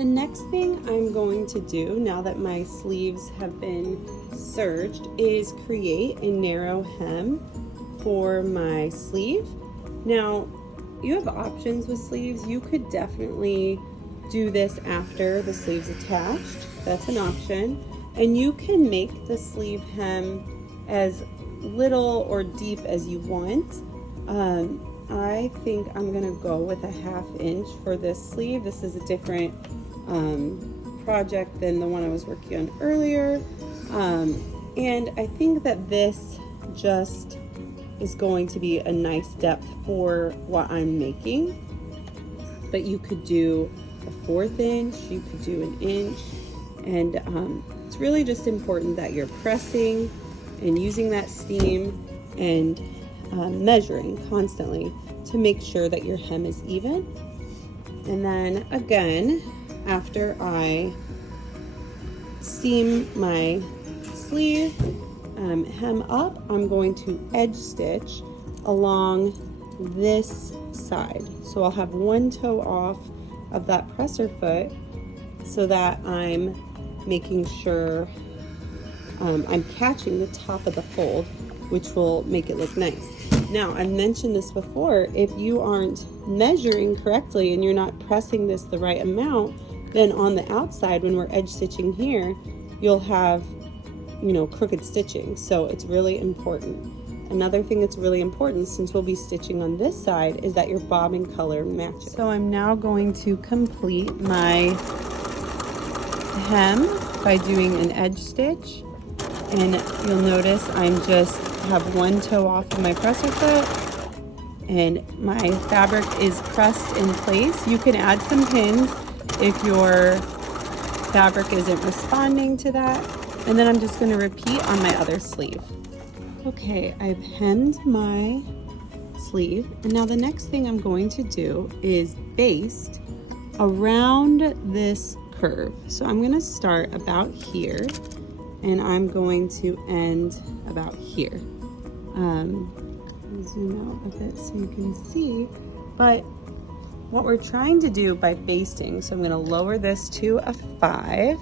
The next thing I'm going to do now that my sleeves have been serged is create a narrow hem for my sleeve. Now, you have options with sleeves. You could definitely do this after the sleeve's attached. That's an option. And you can make the sleeve hem as little or deep as you want. I think I'm gonna go with a 1/2 inch for this sleeve. This is a different project than the one I was working on earlier. And I think that this just is going to be a nice depth for what I'm making. But you could do a 1/4 inch, you could do an inch, and it's really just important that you're pressing and using that steam and measuring constantly to make sure that your hem is even. And then again, after I seam my sleeve hem up, I'm going to edge stitch along this side. So I'll have one toe off of that presser foot so that I'm making sure I'm catching the top of the fold, which will make it look nice. Now, I've mentioned this before, if you aren't measuring correctly and you're not pressing this the right amount, then on the outside, when we're edge stitching here, you'll have, crooked stitching. So it's really important. Another thing that's really important, since we'll be stitching on this side, is that your bobbin color matches. So I'm now going to complete my hem by doing an edge stitch. And you'll notice I'm just have one toe off of my presser foot and my fabric is pressed in place. You can add some pins if your fabric isn't responding to that. And then I'm just going to repeat on my other sleeve. Okay, I've hemmed my sleeve, and now the next thing I'm going to do is baste around this curve. So I'm going to start about here and I'm going to end about here. Zoom out a bit so you can see, but what we're trying to do by basting, so I'm going to lower this to a 5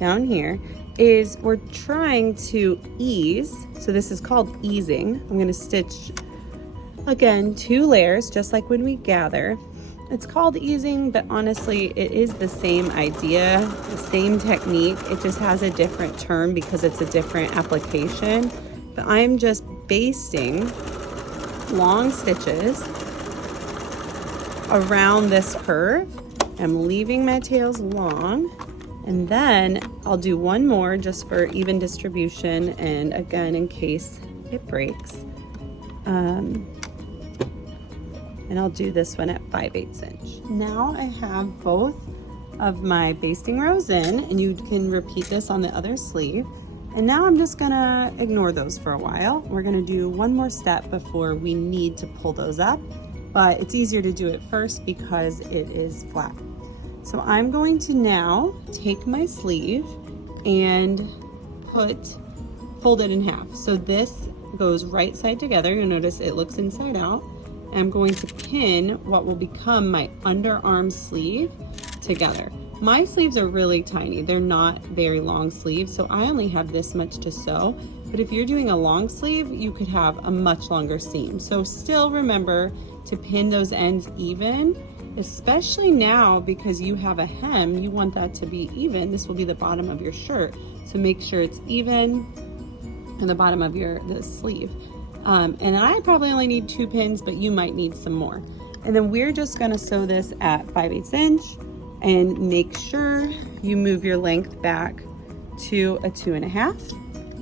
down here, is we're trying to ease. So this is called easing. I'm going to stitch again 2 layers just like when we gather. It's called easing, but honestly it is the same idea, the same technique. It just has a different term because it's a different application. But I'm just basting long stitches around this curve. I'm leaving my tails long, and then I'll do one more just for even distribution and again in case it breaks. And I'll do this one at 5/8 inch. Now I have both of my basting rows in, and you can repeat this on the other sleeve. And now I'm just gonna ignore those for a while. We're gonna do one more step before we need to pull those up, but it's easier to do it first because it is flat. So I'm going to now take my sleeve and fold it in half. So this goes right side together. You'll notice it looks inside out. I'm going to pin what will become my underarm sleeve together. My sleeves are really tiny. They're not very long sleeves, so I only have this much to sew. But if you're doing a long sleeve, you could have a much longer seam. So still remember to pin those ends even, especially now because you have a hem, you want that to be even. This will be the bottom of your shirt. So make sure it's even in the bottom of the sleeve. And I probably only need 2 pins, but you might need some more. And then we're just gonna sew this at 5/8 inch and make sure you move your length back to a 2.5.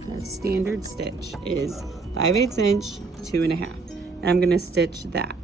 That standard stitch is 5/8 inch, 2.5. And I'm gonna stitch that.